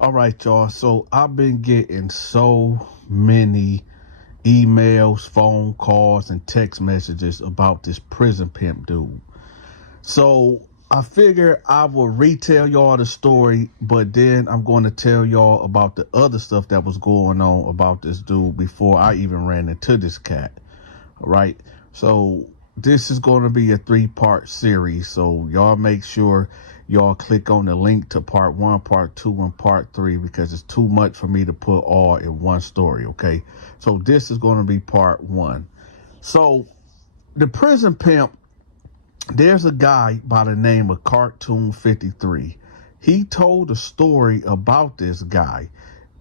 All right, y'all. So I've been getting so many emails, phone calls, and text messages about this prison pimp dude. So I figure I will retell y'all the story, but then I'm going to tell y'all about the other stuff that was going on about this dude before I even ran into this cat. All right. So this is going to be a 3-part series. So y'all make sure y'all click on the link to part 1, part 2, and part 3 because it's too much for me to put all in one story. Okay. So this is going to be part 1. So the prison pimp, there's a guy by the name of Cartoon 53. He told a story about this guy,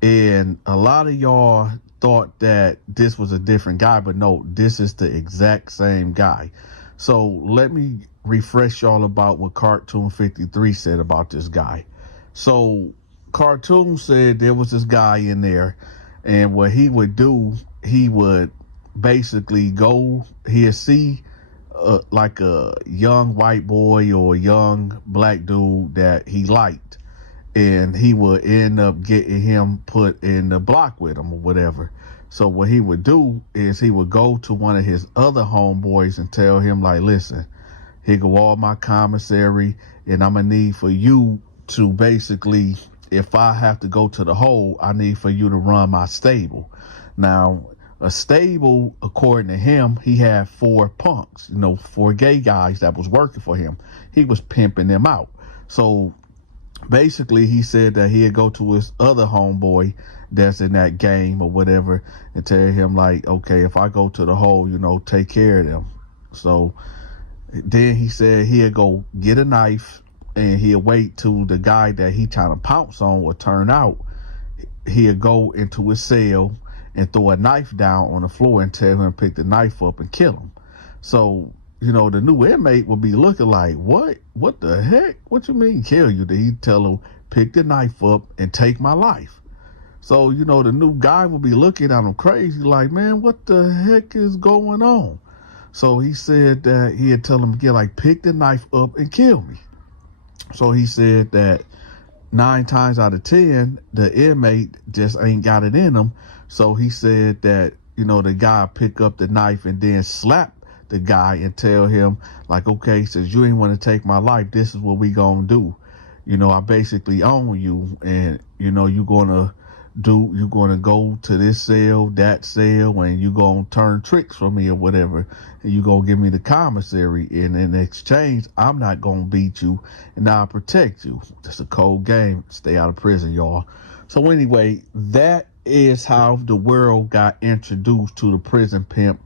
and a lot of y'all thought that this was a different guy, but no, this is the exact same guy. So let me refresh y'all about what Cartoon 53 said about this guy. So Cartoon said there was this guy in there, and what he would do, he would basically go, he'd see like a young white boy or a young black dude that he liked, and he would end up getting him put in the block with him or whatever. So what he would do is he would go to one of his other homeboys and tell him, like, listen, here go all my commissary, and I'm gonna need for you to basically, if I have to go to the hole, I need for you to run my stable. Now, a stable, according to him, he had 4 punks, 4 gay guys that was working for him. He was pimping them out. So basically, he said that he'd go to his other homeboy that's in that game or whatever and tell him, like, okay, if I go to the hole, take care of them. So then he said he'd go get a knife and he'd wait till the guy that he trying to pounce on would turn out. He'd go into his cell and throw a knife down on the floor and tell him to pick the knife up and kill him. So, the new inmate would be looking like, what the heck? What you mean kill you? Then he'd tell him, pick the knife up and take my life. So, the new guy would be looking at him crazy like, man, what the heck is going on? So he said that he'd tell him, pick the knife up and kill me. So he said that 9 times out of 10, the inmate just ain't got it in him. So he said that, the guy pick up the knife and then slap the guy and tell him, like, okay, since you ain't want to take my life, this is what we gonna do. I basically own you, and, you're gonna go to this cell, that cell, and you gonna turn tricks for me or whatever, and you gonna give me the commissary, and in exchange, I'm not gonna beat you, and I'll protect you. It's a cold game. Stay out of prison, y'all. So anyway, that is how the world got introduced to the prison pimp,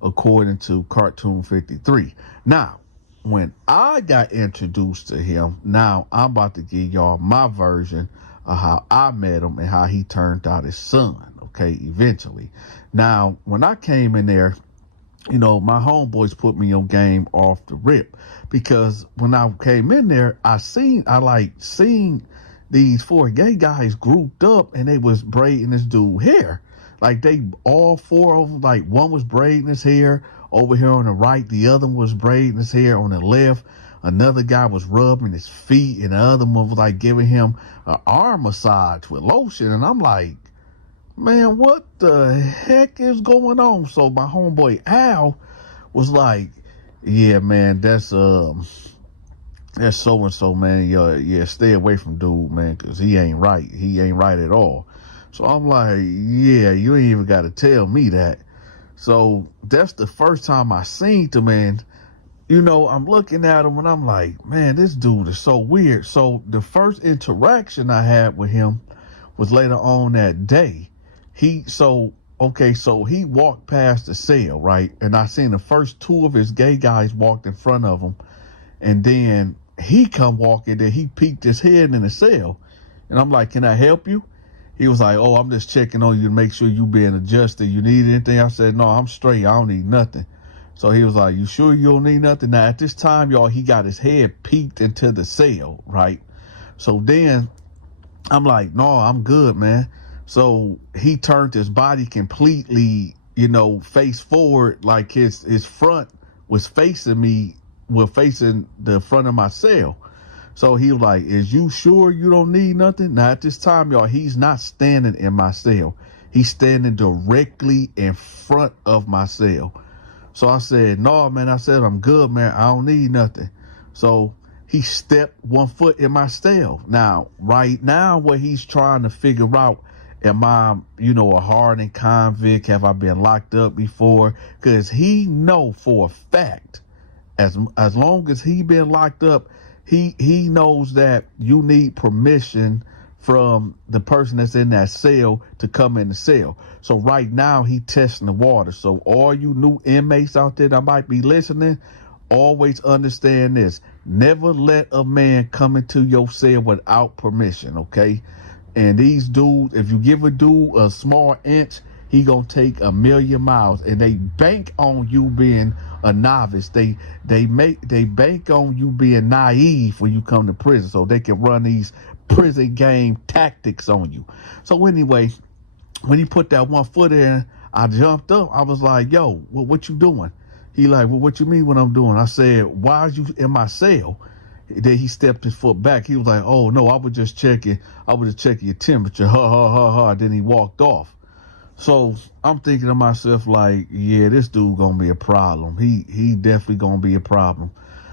according to Cartoon 53. Now, when I got introduced to him, now I'm about to give y'all my version of how I met him and how he turned out his son, okay, eventually. Now, when I came in there, my homeboys put me on game off the rip, because when I came in there, I seen these 4 gay guys grouped up and they was braiding this dude hair. Like, they, all 4 of them, like, one was braiding his hair over here on the right, the other was braiding his hair on the left, another guy was rubbing his feet, and the other one was like giving him an arm massage with lotion. And I'm like, man, what the heck is going on? So my homeboy Al was like, yeah, man, that's so-and-so, man. Yeah, stay away from dude, man, because he ain't right. He ain't right at all. So I'm like, yeah, you ain't even got to tell me that. So that's the first time I seen him, man. I'm looking at him and I'm like, man, this dude is so weird. So the first interaction I had with him was later on that day. So he walked past the cell, right? And I seen the first 2 of his gay guys walked in front of him. And then he come walking there. He peeked his head in the cell. And I'm like, can I help you? He was like, oh, I'm just checking on you to make sure you being adjusted. You need anything? I said, no, I'm straight. I don't need nothing. So he was like, you sure you don't need nothing? Now, at this time, y'all, he got his head peeked into the cell, right? So then I'm like, no, I'm good, man. So he turned his body completely, face forward, like his front was facing me, facing the front of my cell. So he was like, is you sure you don't need nothing? Now at this time, y'all, he's not standing in my cell. He's standing directly in front of my cell. So I said, no, man. I said, I'm good, man. I don't need nothing. So he stepped 1 foot in my cell. Now, right now, what he's trying to figure out, am I, a hardened convict? Have I been locked up before? Because he know for a fact, as long as he been locked up, he knows that you need permission from the person that's in that cell to come in the cell. So right now he testing the water. So all you new inmates out there that might be listening, always understand this. Never let a man come into your cell without permission, okay? And these dudes, if you give a dude a small inch, he gonna take 1,000,000 miles. And they bank on you being a novice. They bank on you being naive when you come to prison, so they can run these prison game tactics on you. So anyway, when he put that 1 foot in, I jumped up. I was like, yo, what you doing? He like, well, what you mean what I'm doing? I said, why are you in my cell? Then he stepped his foot back. He was like, oh no, I was just checking your temperature. Ha ha ha ha. Then he walked off. So I'm thinking to myself, like, yeah, this dude gonna be a problem. He definitely gonna be a problem.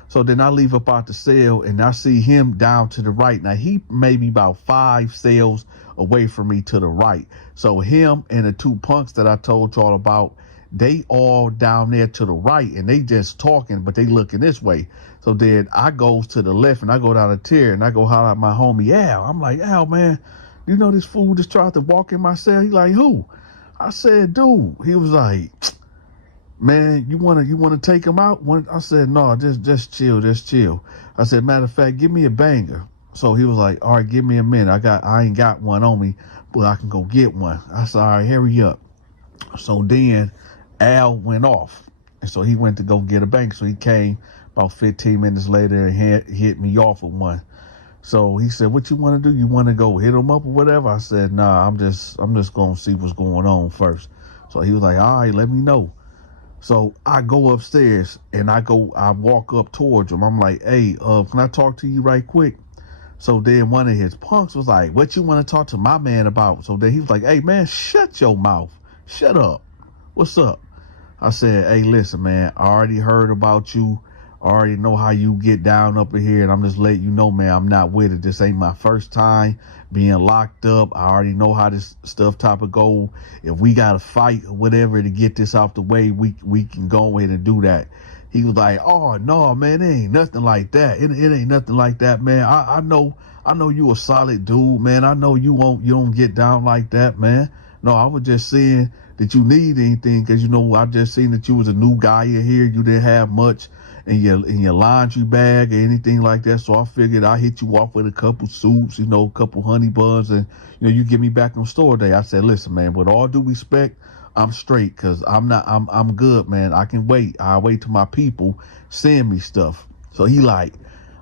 So then I leave up out the cell and I see him down to the right. Now he may be about 5 cells away from me to the right. So him and the 2 punks that I told y'all about, they all down there to the right and they just talking, but they looking this way. So then I goes to the left and I go down a tier and I go holler at my homie Al. I'm like, Al, man, you know this fool just tried to walk in my cell? He like, who? I said, dude. He was like, man, you wanna take him out? I said, no, just chill. I said, matter of fact, give me a banger. So he was like, all right, give me a minute. I ain't got one on me, but I can go get one. I said, all right, hurry up. So then Al went off. And so he went to go get a banger. So he came about 15 minutes later and hit me off with one. So he said, what you want to do? You want to go hit him up or whatever? I said, nah, I'm just going to see what's going on first. So he was like, all right, let me know. So I go upstairs and I walk up towards him. I'm like, hey, can I talk to you right quick? So then one of his punks was like, what you want to talk to my man about? So then he was like, hey, man, shut your mouth. Shut up. What's up? I said, hey, listen, man, I already heard about you. I already know how you get down up in here, and I'm just letting you know, man, I'm not with it. This ain't my first time being locked up. I already know how this stuff type of go. If we got to fight or whatever to get this out the way, we can go ahead and do that. He was like, oh, no, man, it ain't nothing like that. It ain't nothing like that, man. I know you a solid dude, man. I know you don't get down like that, man. No, I was just saying that you need anything because, I just seen that you was a new guy in here. You didn't have much in your laundry bag or anything like that. So I figured I hit you off with a couple soups, a couple honey buns, and you get me back on store day. I said, listen, man, with all due respect, I'm straight because I'm good, man. I can wait. I'll wait till my people send me stuff. So he like,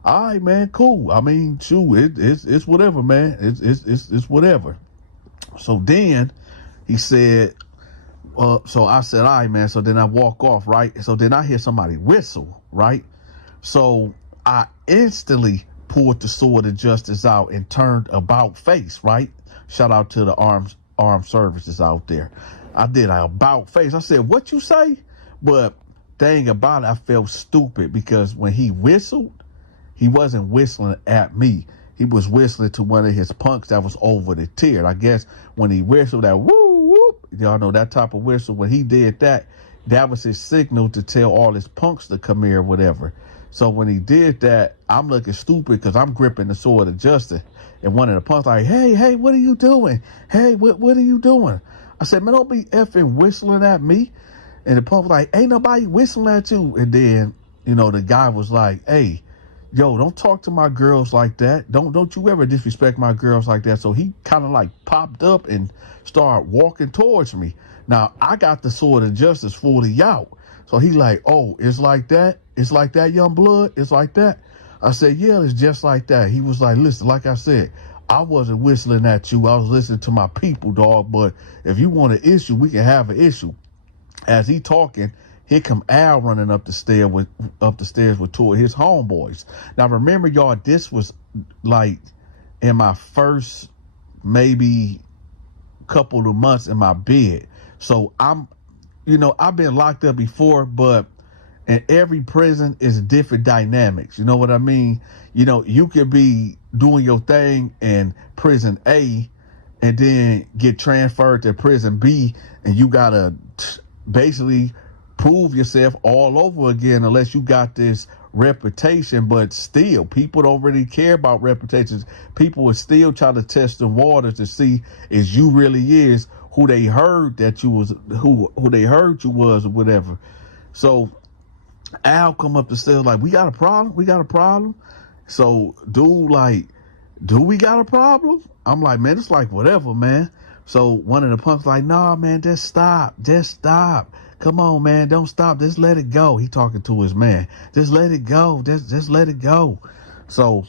all right, man, cool. I mean, shoot, it's whatever, man. It's whatever. So then he said, so I said, all right, man. So then I walk off, right? So then I hear somebody whistle, right? So I instantly pulled the sword of justice out and turned about face, right? Shout out to the armed services out there. I did an about face. I said, what you say? But thing about it, I felt stupid because when he whistled, he wasn't whistling at me. He was whistling to one of his punks that was over the tier. I guess when he whistled that woo whoop, y'all know that type of whistle. When he did that, that was his signal to tell all his punks to come here or whatever. So when he did that, I'm looking stupid because I'm gripping the sword of justice. And one of the punks like, hey, what are you doing? Hey, what are you doing? I said, man, don't be effing whistling at me. And the punk was like, ain't nobody whistling at you. And then, the guy was like, hey, yo, don't talk to my girls like that. Don't you ever disrespect my girls like that. So he kind of like popped up and started walking towards me. Now, I got the sword of justice fully out. So he like, oh, it's like that? It's like that, young blood? It's like that? I said, yeah, it's just like that. He was like, listen, like I said, I wasn't whistling at you. I was listening to my people, dog. But if you want an issue, we can have an issue. As he talking, here come Al running up the stairs with two of his homeboys. Now, remember, y'all, this was like in my first maybe couple of months in my bed. So I've been locked up before, but in every prison is different dynamics. You know what I mean? You could be doing your thing in prison A and then get transferred to prison B, and you gotta basically prove yourself all over again unless you got this reputation. But still, people don't really care about reputations. People will still try to test the waters to see if you really is who they heard that you was, who they heard you was, or whatever. So Al come up the stairs like, we got a problem. So dude like, do we got a problem? I'm like, man, it's like whatever, man. So one of the punks like, nah, man, just stop. Come on, man, don't stop. Just let it go. He talking to his man. Just let it go. Just let it go. So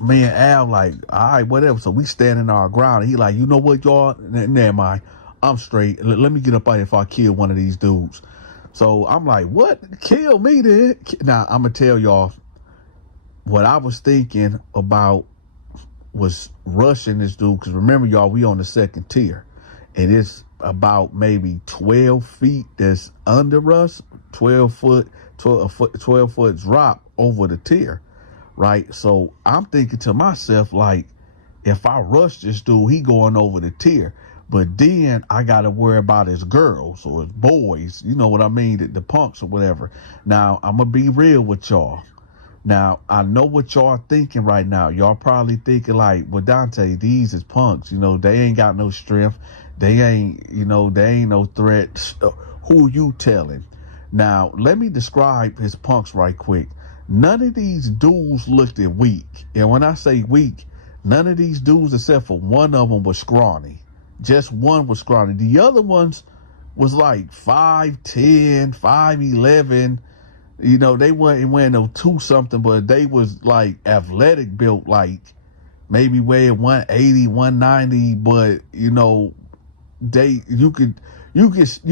me and Al like, all right, whatever. So we standing our ground. And he like, you know what, y'all? Never mind. I'm straight. Let me get up out here if I kill one of these dudes. So I'm like, what? Kill me, then? Now I'm gonna tell y'all what I was thinking about was rushing this dude, because remember, y'all, we on the second tier, and it's about maybe 12 feet that's under us, 12 foot drop over the tier, right? So I'm thinking to myself, like, if I rush this dude, he going over the tier. But then I got to worry about his girls or his boys, you know what I mean, the punks or whatever. Now, I'm going to be real with y'all. Now, I know what y'all thinking right now. Y'all probably thinking like, well, Dante, these is punks. They ain't got no strength. They ain't no threat. Who you telling? Now, let me describe his punks right quick. None of these dudes looked weak. And when I say weak, none of these dudes, except for one of them, was scrawny. Just one was scrawny. The other ones was like 5'10", 5'11". They weren't wearing no 2-something, but they was like athletic built, like maybe weighed 180, 190. But you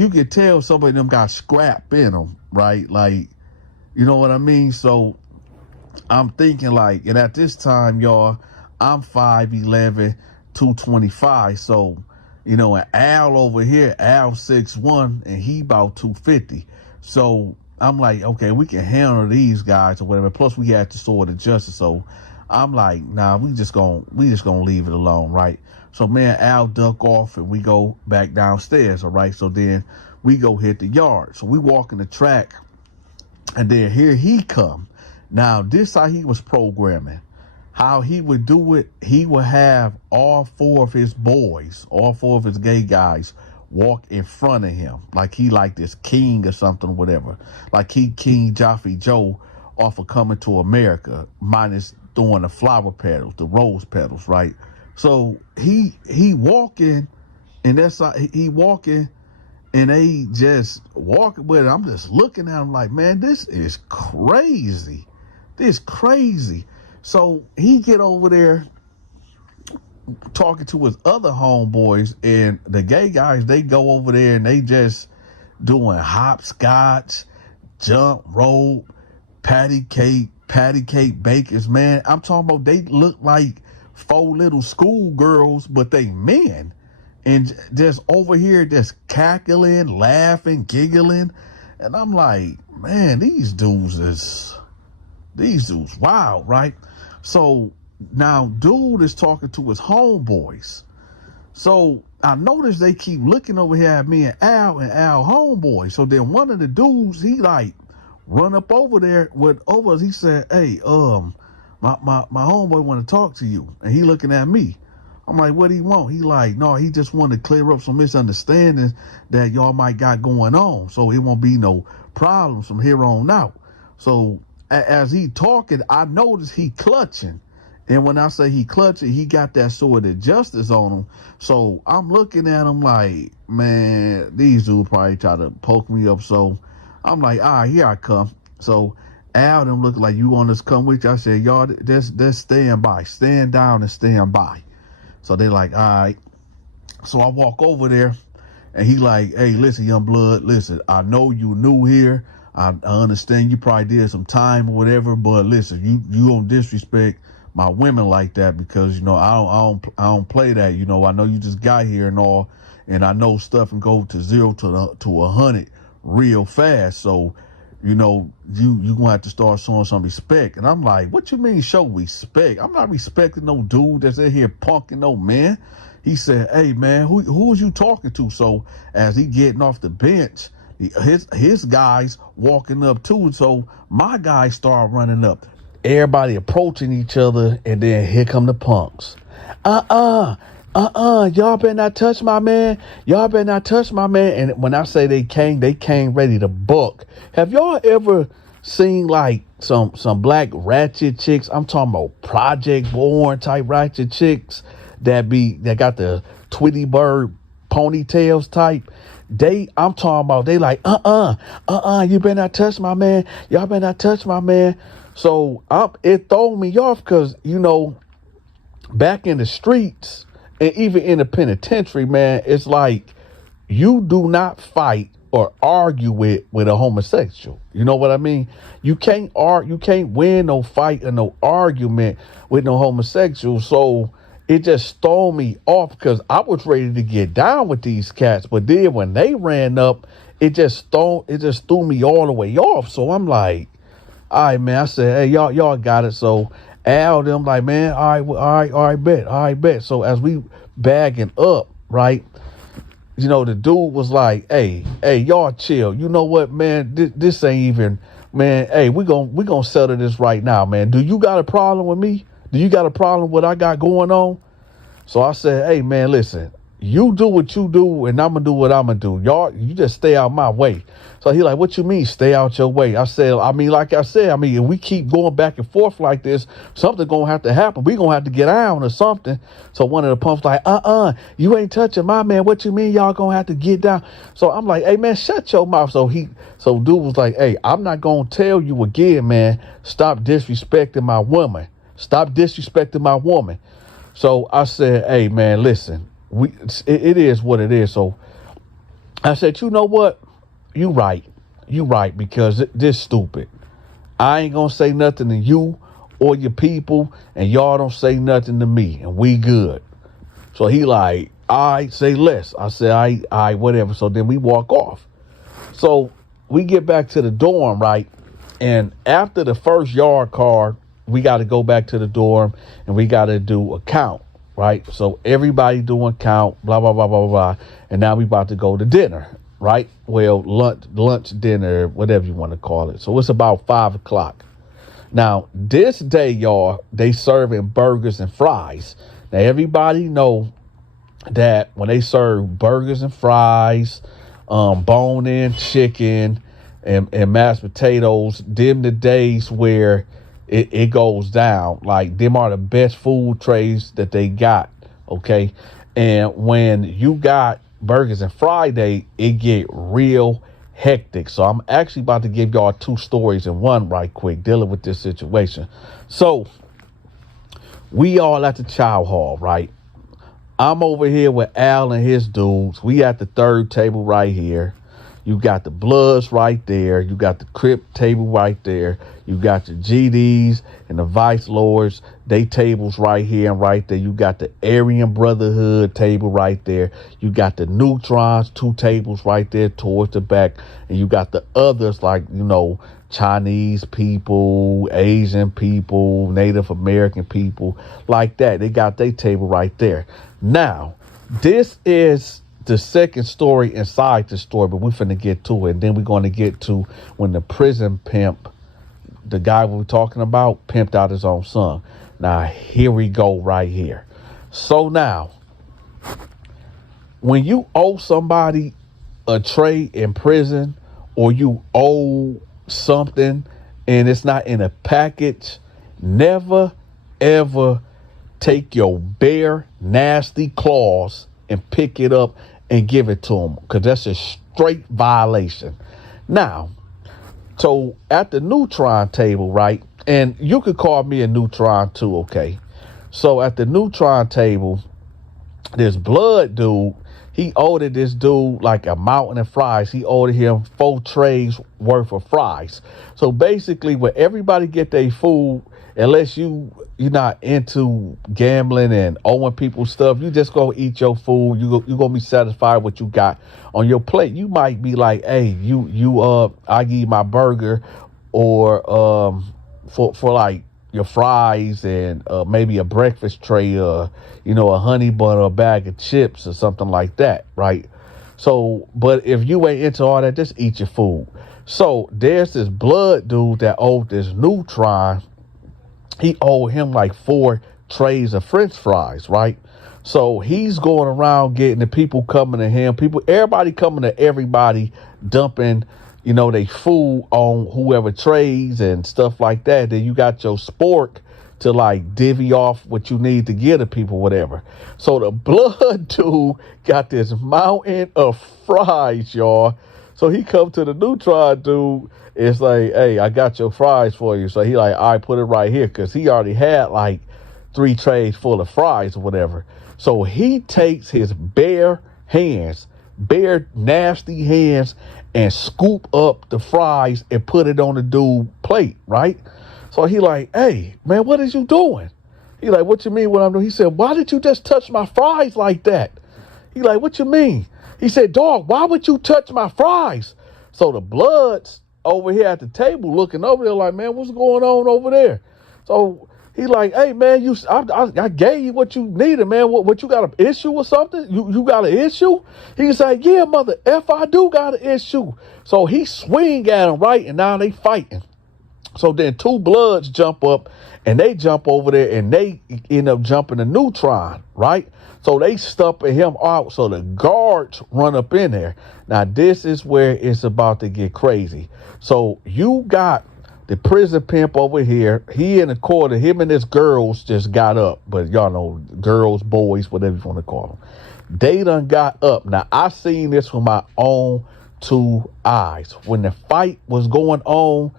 could tell somebody of them got scrap in them, right? Like, you know what I mean? So I'm thinking like, and at this time, y'all, I'm 5'11", 225. So, and Al over here, Al 6'1", and he about 250. So I'm like, okay, we can handle these guys or whatever. Plus, we had the sword of justice. So I'm like, nah, we just gonna leave it alone, right? So me and Al duck off and we go back downstairs, all right? So then we go hit the yard. So we walk in the track, and then here he come. Now, this how he was programming. How he would do it, he would have all four of his boys, all four of his gay guys, walk in front of him like he like this king or something or whatever, like he King Joffrey Joe off of Coming to America, minus throwing the flower petals, the rose petals, right? So he walking, and that's he walking, and they just walking with it. I'm just looking at him like, man, this is crazy. So he get over there talking to his other homeboys, and the gay guys, they go over there and they just doing hopscotch, jump rope, patty cake bakers, man. I'm talking about they look like 4 little schoolgirls, but they men. And just over here just cackling, laughing, giggling. And I'm like, man, these dudes wild, right? So now dude is talking to his homeboys. So I noticed they keep looking over here at me and Al homeboy. So then one of the dudes, he like run up over there with over us. He said, hey, my homeboy want to talk to you. And he looking at me. I'm like, what do he want? He like, no, he just want to clear up some misunderstandings that y'all might got going on, so it won't be no problems from here on out. So as he talking, I noticed he clutching. And when I say he clutching, he got that sword of justice on him. So I'm looking at him like, man, these dudes probably try to poke me up. So I'm like, all right, here I come. So Al them look like, you want us to come with you? I said, y'all, just stand by. Stand down and stand by. So they like, all right. So I walk over there, and he like, hey, listen, young blood, listen, I know you new here. I understand you probably did some time or whatever, but listen, you don't disrespect my women like that because, I don't play that. I know you just got here and all, and I know stuff can go to 0 to 100 real fast. So, you gonna have to start showing some respect. And I'm like, what you mean show respect? I'm not respecting no dude that's in here punking no man. He said, hey man, who's you talking to? So as he getting off the bench, his guys walking up too. So my guys start running up. Everybody approaching each other, and then here come the punks. Y'all better not touch my man. Y'all better not touch my man. And when I say they came ready to buck. Have y'all ever seen like some black ratchet chicks? I'm talking about Project Born type ratchet chicks that got the Tweety Bird ponytails type. I'm talking about they like, you better not touch my man. Y'all better not touch my man. So it threw me off because, back in the streets and even in the penitentiary, man, it's like you do not fight or argue with a homosexual. You know what I mean? You can't win no fight or no argument with no homosexual. So it just threw me off because I was ready to get down with these cats. But then when they ran up, it just threw me all the way off. So I'm like, all right, man. I said, hey, y'all got it. So Al, them like, man, all right, bet. So as we bagging up, right, the dude was like, hey, y'all chill. You know what, man, this ain't even, man, hey, we gonna settle this right now, man. Do you got a problem with me? Do you got a problem with what I got going on? So I said, hey, man, listen, you do what you do, and I'm going to do what I'm going to do. Y'all, you just stay out my way. So he like, what you mean, stay out your way? I said, like I said, if we keep going back and forth like this, something going to have to happen. We going to have to get down or something. So one of the punks like, you ain't touching my man. What you mean y'all going to have to get down? So I'm like, hey, man, shut your mouth. So dude was like, hey, I'm not going to tell you again, man, stop disrespecting my woman. Stop disrespecting my woman. So I said, hey, man, listen, it is what it is. So I said, you know what? You right, because this stupid. I ain't going to say nothing to you or your people, and y'all don't say nothing to me, and we good. So he like, all right, say less. I said, all right, whatever. So then we walk off. So we get back to the dorm, right? And after the first yard card, we got to go back to the dorm and we got to do a count, right? So everybody doing count, blah, blah, blah, blah, blah. And now we about to go to dinner, right? Well, lunch, dinner, whatever you want to call it. So it's about 5:00. Now, this day, y'all, they serving burgers and fries. Now, everybody know that when they serve burgers and fries, bone-in chicken and mashed potatoes, them the days where it goes down. Like, them are the best food trays that they got, okay? And when you got burgers and Friday, it get real hectic. So I'm actually about to give y'all two stories in one right quick dealing with this situation. So we all at the chow hall, right? I'm over here with Al and his dudes. We at the third table right here. You got the Bloods right there. You got the Crip table right there. You got the GDs and the Vice Lords. They tables right here and right there. You got the Aryan Brotherhood table right there. You got the Neutrons, two tables right there towards the back. And you got the others like, Chinese people, Asian people, Native American people like that. They got their table right there. Now, this is the second story inside the story, but we're finna get to it. And then we're going to get to when the prison pimp, the guy we were talking about, pimped out his own son. Now, here we go right here. So now, when you owe somebody a tray in prison or you owe something and it's not in a package, never, ever take your bare, nasty claws and pick it up and give it to them, because that's a straight violation. Now, so at the Neutron table, right, and you could call me a Neutron too, okay? So at the Neutron table, this Blood dude, he ordered this dude like a mountain of fries. He ordered him 4 trays worth of fries. So basically, when everybody get their food unless you're not into gambling and owing people stuff, you just go eat your food. You gonna be satisfied with what you got on your plate. You might be like, hey, I give you my burger, or for like your fries and maybe a breakfast tray, or a honey bun or a bag of chips or something like that, right? So, but if you ain't into all that, just eat your food. So there's this blood dude that owed this neutron. He owed him like 4 trays of French fries, right? So he's going around getting the people coming to him, everybody coming to everybody, dumping, they food on whoever trays and stuff like that. Then you got your spork to like divvy off what you need to give to people, whatever. So the blood dude got this mountain of fries, y'all. So he come to the neutron dude. It's like, hey, I got your fries for you. So he like, all right, put it right here, because he already had like 3 trays full of fries or whatever. So he takes his bare nasty hands, and scoop up the fries and put it on the dude's plate, right? So he like, hey, man, what is you doing? He like, what you mean what I'm doing? He said, why did you just touch my fries like that? He like, what you mean? He said, dog, why would you touch my fries? So the Bloods over here at the table looking over there like, man, what's going on over there? So he like, hey, man, I gave you what you needed, man. What you got an issue or something? You got an issue? He's like, yeah, mother F, I do got an issue. So he swing at him, right? And now they fighting. So then 2 Bloods jump up, and they jump over there, and they end up jumping the neutron, right? So they stumping him out. So the guards run up in there. Now this is where it's about to get crazy. So you got the prison pimp over here. He in the corner. Him and his girls just got up. But y'all know, girls, boys, whatever you want to call them. They done got up. Now I seen this with my own 2 eyes. When the fight was going on,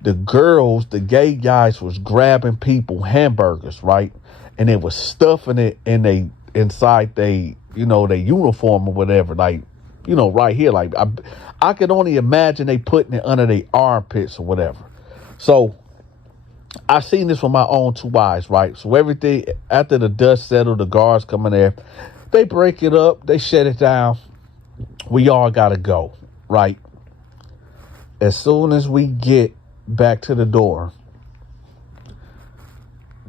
the girls, the gay guys, was grabbing people hamburgers, right? And they was stuffing it inside they uniform or whatever, like, right here. Like I could only imagine they putting it under their armpits or whatever. So I seen this with my own 2 eyes, right? So everything, after the dust settled, the guards come in there, they break it up, they shut it down. We all gotta go, right? As soon as we get back to the door,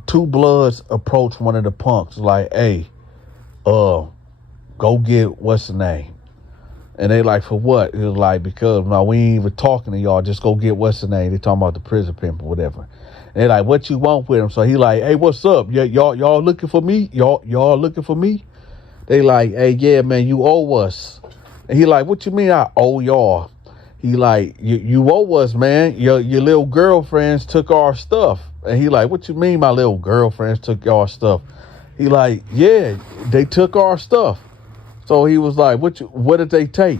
2 Bloods approach one of the punks like, hey, go get what's the name? And they like, for what? It was like, because no, we ain't even talking to y'all. Just go get what's the name? They talking about the prison pimp or whatever. And they like, what you want with him? So he like, hey, what's up? Y'all looking for me? Y'all looking for me? They like, hey, yeah, man, you owe us. And he like, what you mean I owe y'all? He like, you owe us, man. Your little girlfriends took our stuff. And he like, what you mean my little girlfriends took our stuff? He like, yeah, they took our stuff. So he was like, what did they take?